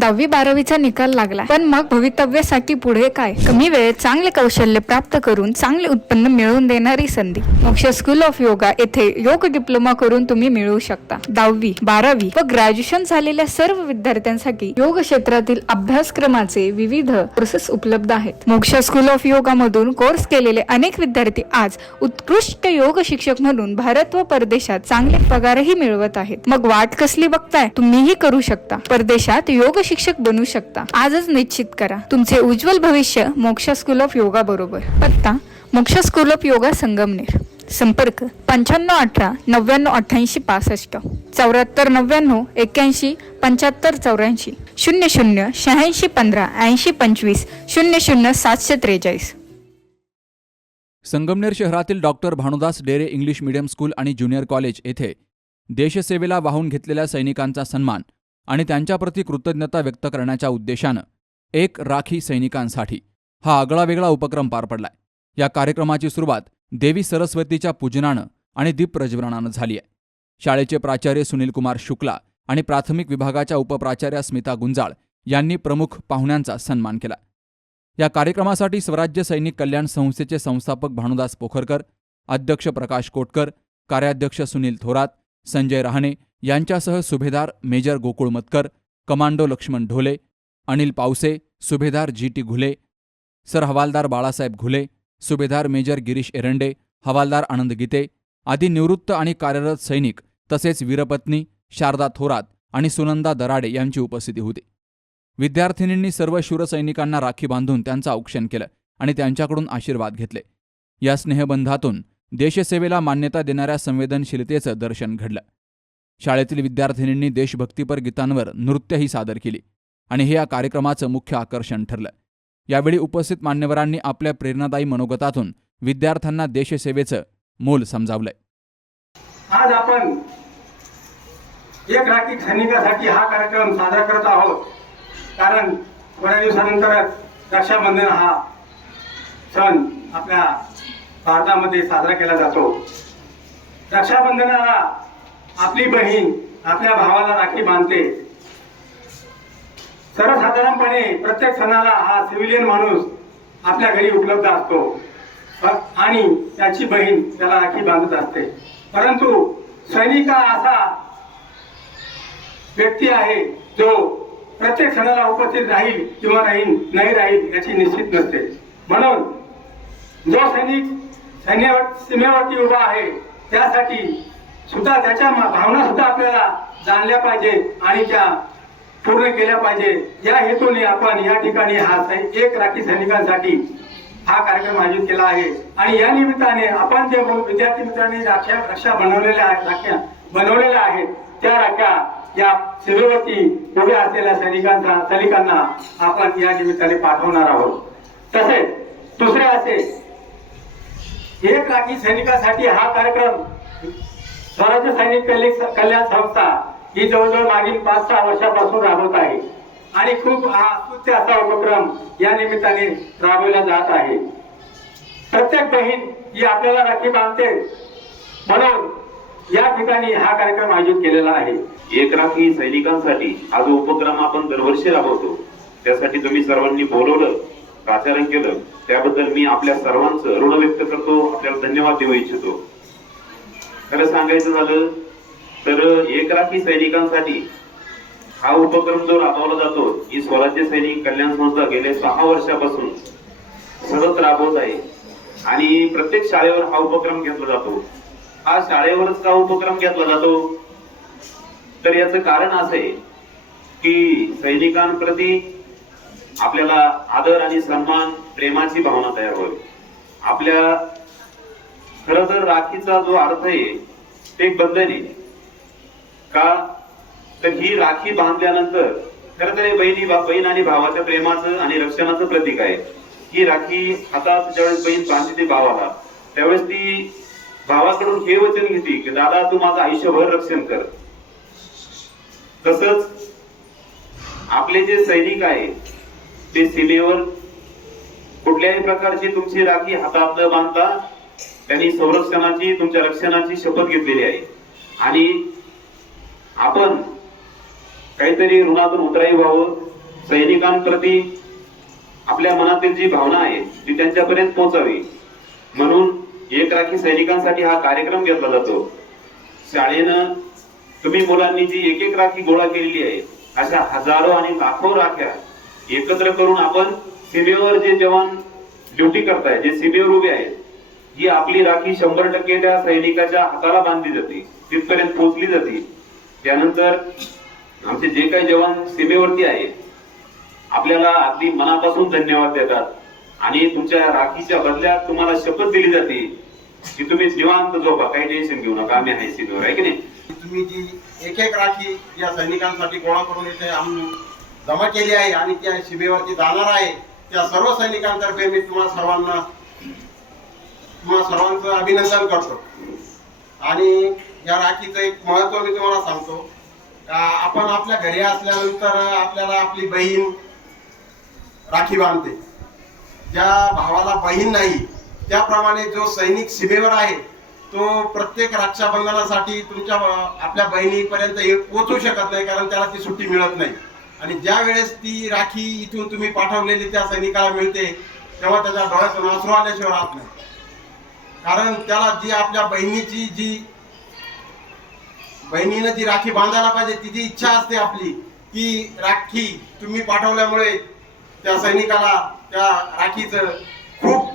10वी-12वीचा निकाल लागला, पण मग भवितव्यासाठी पुढे काय? कमी वेळेत चांगले कौशल्य प्राप्त करून चांगले उत्पन्न मिळवून देणारी संधी मोक्ष स्कूल ऑफ योगा येथे योग डिप्लोमा करून तुम्ही मिळवू शकता। 10वी, 12वी व ग्रॅज्युएशन झालेल्या सर्व विद्यार्थ्यांसाठी योग क्षेत्रातील अभ्यासक्रमाचे विविध कोर्सेस उपलब्ध आहेत। मोक्ष स्कूल ऑफ योगा मधून कोर्स केलेले अनेक विद्यार्थी आज उत्कृष्ट योग शिक्षक म्हणून भारत व परदेशात चांगले पगारही मिळवत आहेत। मग वाट कसली बघताय? तुम्हीही करू शकता, परदेशात योग शिक्षक बनू शकता। आजच निश्चित करा तुमचे उज्ज्वल भविष्य मोक्ष स्कूल ऑफ योगा बरोबर। पत्ता: मोक्ष स्कूल ऑफ योगा संगमनेर। संपर्क: 9518 9988 65, 7499 81 75 84, 00 86 15 80 25, 00 743। संगमनेर शहरातील डॉक्टर भानुदास डेरे इंग्लिश मीडियम स्कूल आणि ज्युनियर कॉलेज येथे देशसेवेला वाहून घेतलेल्या सैनिकांचा सन्मान आणि त्यांच्याप्रती कृतज्ञता व्यक्त करण्याच्या उद्देशानं एक राखी सैनिकांसाठी हा आगळावेगळा उपक्रम पार पडलाय। या कार्यक्रमाची सुरुवात देवी सरस्वतीच्या पूजनानं आणि दीप प्रज्वलनानं झाली आहे। शाळेचे प्राचार्य सुनील कुमार शुक्ला आणि प्राथमिक विभागाच्या उपप्राचार्या स्मिता गुंजाळ यांनी प्रमुख पाहुण्यांचा सन्मान केला। या कार्यक्रमासाठी स्वराज्य सैनिक कल्याण संस्थेचे संस्थापक भानुदास पोखरकर, अध्यक्ष प्रकाश कोटकर, कार्याध्यक्ष सुनील थोरात, संजय रहाणे यांच्यासह सुभेदार मेजर गोकुळ मतकर, कमांडो लक्ष्मण ढोले, अनिल पावसे, सुभेदार जी.टी. घुले, सर हवालदार बाळासाहेब घुले, सुभेदार मेजर गिरीश एरंडे, हवालदार आनंद गीते आदी निवृत्त आणि कार्यरत सैनिक तसेच वीरपत्नी शारदा थोरात आणि सुनंदा दराडे यांची उपस्थिती होती। विद्यार्थिनींनी सर्व शूरसैनिकांना राखी बांधून त्यांचं औक्षण केलं आणि त्यांच्याकडून आशीर्वाद घेतले। या स्नेहबंधातून देशसेवेला मान्यता देणाऱ्या संवेदनशीलतेचं दर्शन घडलं। शाळेतील विद्यार्थिनींनी देशभक्तीपर गीतांवर नृत्यही सादर केली आणि हे या कार्यक्रमाचं मुख्य आकर्षण ठरलं। यावेळी उपस्थित मान्यवरांनी आपल्या प्रेरणादायी मनोगतातून विद्यार्थ्यांना देशसेवेचं मोल समजावलंय। आज आपण एक राखी सैनिकासाठी हा कार्यक्रम साजरा करत आहोत, कारण थोड्या दिवसानंतर रक्षाबंधन हा सण आपल्या भारतामध्ये साजरा केला जातो। रक्षाबंधनाला आपली बहीण आपल्या भावाला राखी बांधते। सर्वसाधारणपणे प्रत्येक सणाला हा सिव्हिलियन माणूस आपल्या घरी उपलब्ध असतो आणि त्याची बहीण त्याला राखी बांधत असते, परंतु सैनिक हा असा व्यक्ती आहे जो प्रत्येक सणाला उपस्थित राहील किंवा नाही राहील याची निश्चित नसते। म्हणून जो सैनिक सीमेवरती उभा आहे त्यासाठी सुद्धा त्याच्या भावना सुद्धा आपल्याला जाणल्या पाहिजे आणि त्या पूर्ण केल्या पाहिजे। या हेतूने आपण या ठिकाणी हा एक राखी सैनिकांसाठी हा कार्यक्रम आयोजित केला आहे आणि या निमित्ताने आपण जे विद्यार्थी मित्रांनी रक्षा बनवलेल्या आहेत त्या राख्या या सीमेवरती उभ्या असलेल्या सैनिकांना आपण या निमित्ताने पाठवणार आहोत। तसेच दुसरे असे एक राखी सैनिकांसाठी हा कार्यक्रम स्वराज्य सैनिक कल्याण संस्था ही जवळजवळ मागील 5-6 वर्षापासून राबवत आहे आणि खूप स्तुत्य असा उपक्रम या निमित्ताने राबवला जात आहे। प्रत्येक बहीण ही आपल्याला राखी बांधते, म्हणून या ठिकाणी हा कार्यक्रम आयोजित केलेला आहे। एक राखी सैनिकांसाठी हा जो उपक्रम आपण दरवर्षी राबवतो, त्यासाठी तुम्ही सर्वांनी बोलवलं, प्राचारण केलं, त्याबद्दल मी आपल्या सर्वांचं ऋण व्यक्त करतो, आपल्याला धन्यवाद देऊ इच्छितो। खरं सांगायचं झालं तर एक राखी सैनिकांसाठी हा उपक्रम जो राबवला जातो ही स्वराज्य सैनिक कल्याण संस्था गेल्या 6 वर्षापासून सतत राबवत आहे आणि प्रत्येक शाळेवर हा उपक्रम घेतला जातो। हा शाळेवरच का उपक्रम घेतला जातो तर याचं कारण असं आहे की सैनिकांप्रती आपल्याला आदर आणि सन्मान, प्रेमाची भावना तयार होईल। आपल्या खरं तर राखीचा जो अर्थ आहे ते बंधन आहे का, तर ही राखी बांधल्यानंतर खरं तर बहीण आणि भावाच्या प्रेमाचं आणि रक्षणाचं प्रतीक आहे। ही राखी हातात ज्यावेळेस बहीण बांधते भावाला, त्यावेळेस ती भावाकडून हे वचन घेते की दादा तू माझं आयुष्यभर रक्षण कर। तसंच आपले जे सैनिक आहे ते सीमेवर कुठल्याही प्रकारची तुमची राखी हातात न बांधता त्यांनी संरक्षणाची, तुमच्या रक्षणाची शपथ घेतलेली आहे आणि आपण काहीतरी ऋणातून उतराई व्हावं सैनिकांप्रती आपल्या मनातील जी भावना आहे ती त्यांच्यापर्यंत पोहोचावी म्हणून एक राखी सैनिकांसाठी हा कार्यक्रम घेतला जातो. शाळेनं तुम्ही मुलांनी जी एक एक राखी गोळा केलेली आहे अशा हजारो आणि लाखो राख्या एकत्र करून आपण सीमेवर जे जवान ड्युटी करताय, जे सीमेवर उभे आहेत, ही आपली राखी 100% त्या सैनिकाच्या हाताला बांधली जाते, तिथपर्यंत पोहोचली जाते. त्यानंतर आमचे जे काही जवान सीमेवरती आहेत आपल्याला अगदी मनापासून धन्यवाद देतात आणि तुमच्या राखीच्या बदल्यात तुम्हाला शपथ दिली जाते की तुम्ही निवांत झोपा, काही टेन्शन घेऊ नका, आम्ही आहे सीमेवर, आहे की नाही. तुम्ही जी एक एक राखी या सैनिकांसाठी गोळा करून इथे आम्ही जमा केली आहे आणि त्या शिबेवरती जाणार आहे, त्या सर्व सैनिकांतर्फे मी तुम्हा सर्वांचं अभिनंदन करतो. आणि या राखीचं एक महत्त्व मी तुम्हाला सांगतो का आपण आपल्या घरी असल्यानंतर आपल्याला आपली बहीण राखी बांधते. ज्या भावाला बहीण नाही त्याप्रमाणे जो सैनिक सीमेवर आहे तो प्रत्येक रक्षाबंधनासाठी तुमच्या आपल्या बहिणीपर्यंत पोहोचू शकत नाही, कारण त्याला ती सुट्टी मिळत नाही. आणि ज्या वेळेस ती राखी इथून तुम्ही पाठवलेली त्या सैनिकाला मिळते तेव्हा त्याच्या डोळ्यातून अश्रू आल्याशिवाय राहत नाही. कारण त्याला जी आपल्या बहिणीनं जी राखी बांधायला पाहिजे तिची इच्छा असते आपली की राखी तुम्ही पाठवल्यामुळे त्या सैनिकाला त्या राखीचं खूप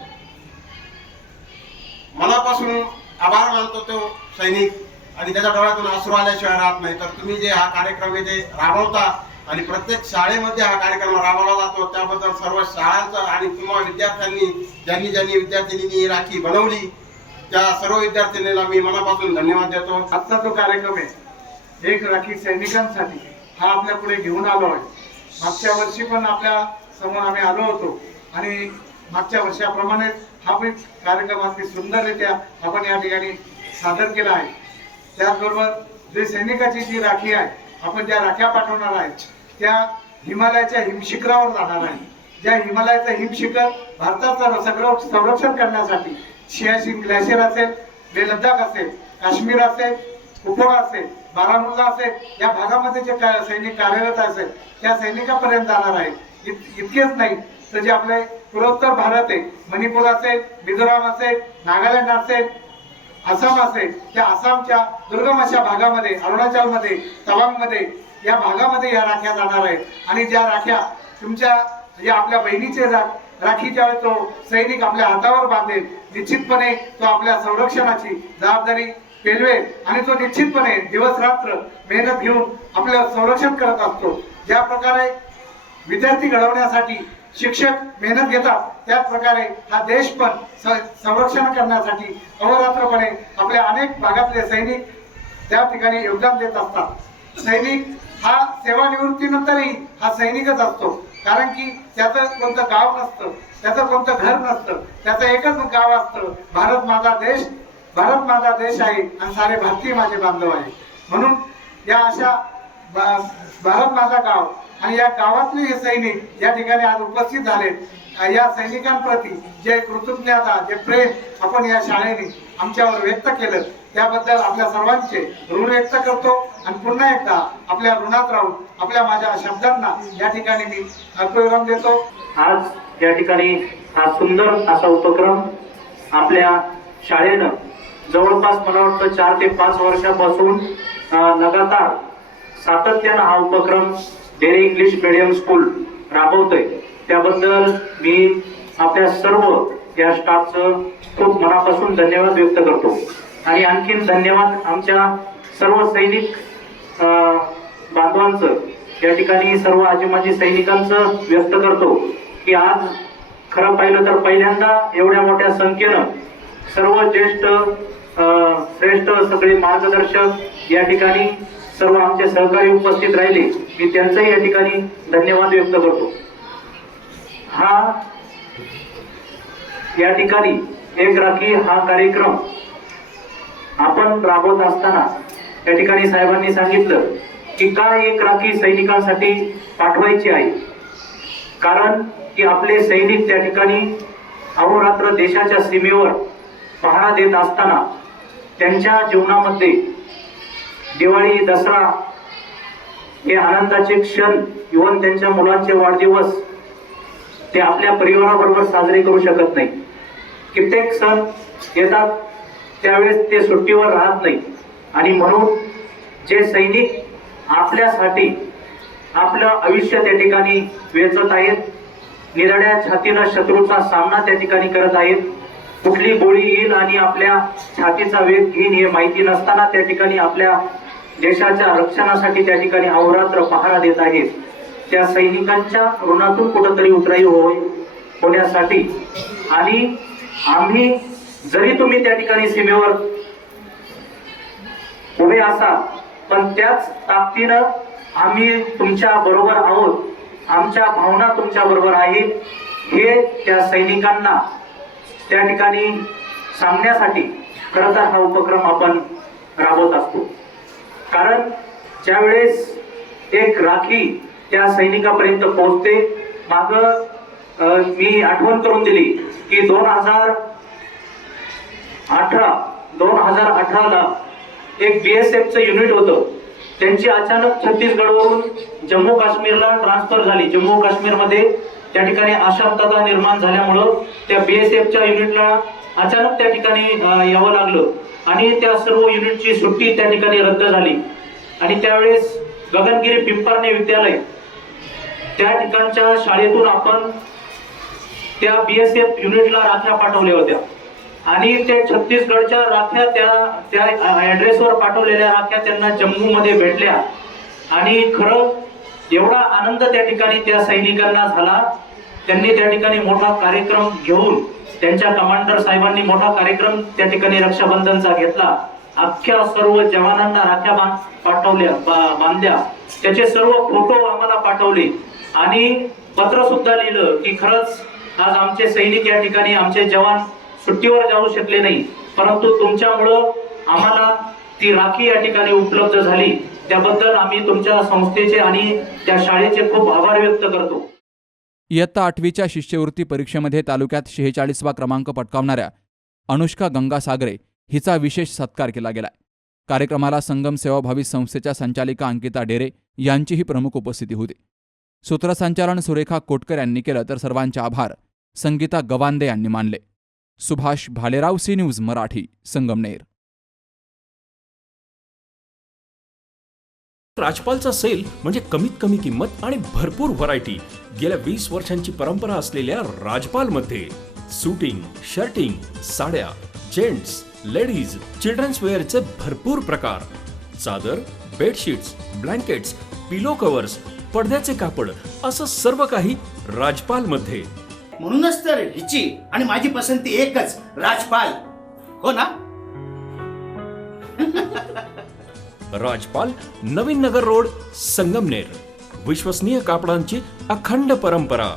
मनापासून आभार मानतो तो सैनिक आणि त्याच्या डोळ्यातून अश्रू आल्याशिवाय राहत नाही. तर तुम्ही जे हा कार्यक्रम इथे राबवता आणि प्रत्येक शाळेमध्ये हा कार्यक्रम राबवला जातो त्याबद्दल सर्व शाळांचा आणि तुम्हा विद्यार्थ्यांनी ज्यांनी विद्यार्थिनींनी ही राखी बनवली त्या सर्व विद्यार्थिनीला मी मनापासून धन्यवाद देतो. आजचा जो कार्यक्रम आहे एक राखी सैनिकांसाठी हा आपल्या पुढे घेऊन आलो आहे. मागच्या वर्षी पण आपल्या समोर आम्ही आलो होतो आणि मागच्या वर्षाप्रमाणे हा पण कार्यक्रम अगदी सुंदररित्या आपण या ठिकाणी सादर केला आहे. त्याचबरोबर जे सैनिकाची जी राखी आहे आपण ज्या राख्या पाठवणार आहेत त्या हिमालयाच्या हिमशिखरावर जाणार आहे. ज्या हिमालयाचं हिमशिखर भारताचं सगळं संरक्षण करण्यासाठी सियाचीन ग्लेशियर असेल, लेह लडाख असेल, काश्मीर असेल, कुपवाडा असेल, बारामुल्ला असेल, या भागामध्ये जे सैनिक कार्यरत असेल त्या सैनिकापर्यंत जाणार आहे. इतकेच नाही तर जे आपले पूर्वोत्तर भारत आहे, मणिपूर असेल, मिझोराम असेल, नागालँड असेल, आसाम असेल, त्या आसामच्या दुर्गम अशा भागामध्ये, अरुणाचलमध्ये, तवांगमध्ये या भागामध्ये या राख्या जाणार आहेत. आणि ज्या राख्या तुमच्या या आपल्या बहिणीचे राखी ज्यावेळी तो सैनिक आपल्या हातावर बांधेल निश्चितपणे तो आपल्या संरक्षणाची जबाबदारी पेलवेल आणि तो निश्चितपणे दिवस रात्र मेहनत घेऊन आपलं संरक्षण करत असतो. ज्या प्रकारे विद्यार्थी घडवण्यासाठी शिक्षक मेहनत घेतात त्याच प्रकारे हा देश पण संरक्षण करण्यासाठी अहोरात्रपणे आपल्या अनेक भागातले सैनिक त्या ठिकाणी योगदान देत असतात. सैनिक हा सेवानिवृत्तीनंतरही हा सैनिकच असतो, कारण की त्याचं कोणतं गाव नसतं, त्याचं कोणतं घर नसतं, त्याचं एकच गाव असतं, भारत माझा देश आहे आणि सारे भारतीय माझे बांधव आहे. म्हणून या अशा भारत माझा गाव आणि या गावातले हे सैनिक या ठिकाणी आज उपस्थित झाले. या सैनिकांप्रती जे कृतज्ञता, जे प्रेम आपण या शाळेने आमच्यावर व्यक्त केलं त्याबद्दल आपल्या सर्वांचे ऋण व्यक्त करतो आणि पुन्हा एकदा आपल्या ऋणात राहून आपल्या माझ्या शब्दांना या ठिकाणी मी अल्पविराम देतो. आज या ठिकाणी हा सुंदर असा उपक्रम आपल्या शाळेनं जवळपास मला वाटतं 4 ते 5 वर्षापासून लगातार सातत्यानं हा उपक्रम डेरे इंग्लिश मीडियम स्कूल राबवतोय. त्याबद्दल मी आपल्या सर्व या स्टाफचं खूप मनापासून धन्यवाद व्यक्त करतो. आणि आणखीन धन्यवाद आमच्या सर्व सैनिक बांधवांचं या ठिकाणी सर्व आजीमाजी सैनिकांचं व्यक्त करतो की आज खरं पाहिलं तर पहिल्यांदा एवढ्या मोठ्या संख्येनं सर्व ज्येष्ठ श्रेष्ठ सगळे मार्गदर्शक या ठिकाणी सर्व आमचे सहकारी उपस्थित राहिले. मी त्यांचंही या ठिकाणी धन्यवाद व्यक्त करतो. हा या ठिकाणी एक राखी हा कार्यक्रम आपण राबवत असताना या ठिकाणी साहेबांनी सांगितलं की का एक राखी सैनिकांसाठी पाठवायची आहे. कारण की आपले सैनिक त्या ठिकाणी अहोरात्र देशाच्या सीमेवर पहारा देत असताना त्यांच्या जीवनामध्ये दिवाळी, दसरा हे आनंदाचे क्षण इव्हन त्यांच्या मुलांचे वाढदिवस ते आपल्या परिवाराबरोबर साजरे करू शकत नाही. कित्येक सण येतात त्यावेळेस ते सुट्टीवर राहत नाही. आणि म्हणून जे सैनिक आपल्यासाठी आपलं आयुष्य त्या ठिकाणी वेचत आहेत, निराळ्या छातीनं शत्रूचा सामना त्या ठिकाणी करत आहेत, कुठली गोळी येईल आणि आपल्या छातीचा वेग घेईन हे माहिती नसताना त्या ठिकाणी आपल्या देशाच्या रक्षणासाठी त्या ठिकाणी अहोरात्र पहारा देत आहेत, त्या सैनिकांच्या ऋणातून कुठंतरी उतराई होण्यासाठी आणि आम्ही जरी तुम्ही त्या ठिकाणी सीमेवर उभे असाल पण त्याच ताकदीनं आम्ही तुमच्या बरोबर आहोत, आमच्या भावना तुमच्या बरोबर आहेत हे त्या सैनिकांना त्या ठिकाणी सांगण्यासाठी खरं तर हा उपक्रम आपण राबवत असतो. कारण ज्यावेळेस एक राखी त्या सैनिकापर्यंत पोहोचते, माग मी आठवण करून दिली की 2018ला एक BSFचं युनिट होतं, त्यांची अचानक छत्तीसगडवरून जम्मू काश्मीरला ट्रान्सफर झाली. जम्मू काश्मीरमध्ये त्या ठिकाणी अशांतता निर्माण झाल्यामुळं त्या BSFच्या युनिटला अचानक त्या ठिकाणी यावं लागलं आणि त्या सर्व युनिटची सुट्टी त्या ठिकाणी रद्द झाली. आणि त्यावेळेस गगनगिरी पिंपरणे विद्यालय त्या ठिकाणच्या शाळेतून आपण त्या BSF युनिटला राख्या पाठवल्या होत्या आणि ते छत्तीसगडच्या राख्या त्या ऍड्रेसवर पाठवलेल्या राख्या त्यांना जम्मू मध्ये भेटल्या आणि खरं एवढा आनंद त्या ठिकाणी त्या सैनिकांना झाला. त्यांनी त्या ठिकाणी मोठा कार्यक्रम घेऊन त्यांच्या कमांडर साहेबांनी मोठा कार्यक्रम त्या ठिकाणी रक्षाबंधनचा घेतला. अख्ख्या सर्व जवानांना राख्या बांधल्या, त्याचे सर्व फोटो आम्हाला पाठवले आणि पत्र सुद्धा लिहिलं की खरंच आज आमचे सैनिक या ठिकाणी आमचे जवान सुट्टीवर जाऊ शकले नाही, परंतु तुमच्यामुळं आम्हाला ती राखी या ठिकाणी उपलब्ध झाली. त्याबद्दल आम्ही तुमच्या संस्थेचे आणि त्या शाळेचे खूप आभार व्यक्त करतो. इयत्ता 8वीच्या शिष्यवृत्ती परीक्षेमध्ये तालुक्यात 46वा क्रमांक पटकावणाऱ्या अनुष्का गंगासागरे हिचा विशेष सत्कार केला गेलाय. कार्यक्रमाला संगम सेवाभावी संस्थेच्या संचालिका अंकिता डेरे यांचीही प्रमुख उपस्थिती होती. सूत्रसंचालन सुरेखा कोटकर यांनी केलं तर सर्वांचे आभार संगीता गवांदे यांनी मानले. Subhash Bhalerao, C news Marathi, Sangamner. राजपालचा सेल म्हणजे कमीत कमी किंमत आणि भरपूर व्हरायटी. गेल्या 20 वर्षांची परंपरा असलेल्या राजपालमध्ये सूटिंग, शर्टिंग, साड्या, जेंट्स, लेडीज, चिल्ड्रन्स वेअरचे भरपूर प्रकार, चादर, बेडशीट्स, ब्लँकेट्स, पिलो कव्हर्स, पडद्याचे कापड असं सर्व काही राजपालमध्ये. म्हणूनच तर हिची आणि माझी पसंती एकच, राजपाल. हो ना? राजपाल, नवीन नगर रोड, संगमनेर. विश्वसनीय कापडांची अखंड परंपरा.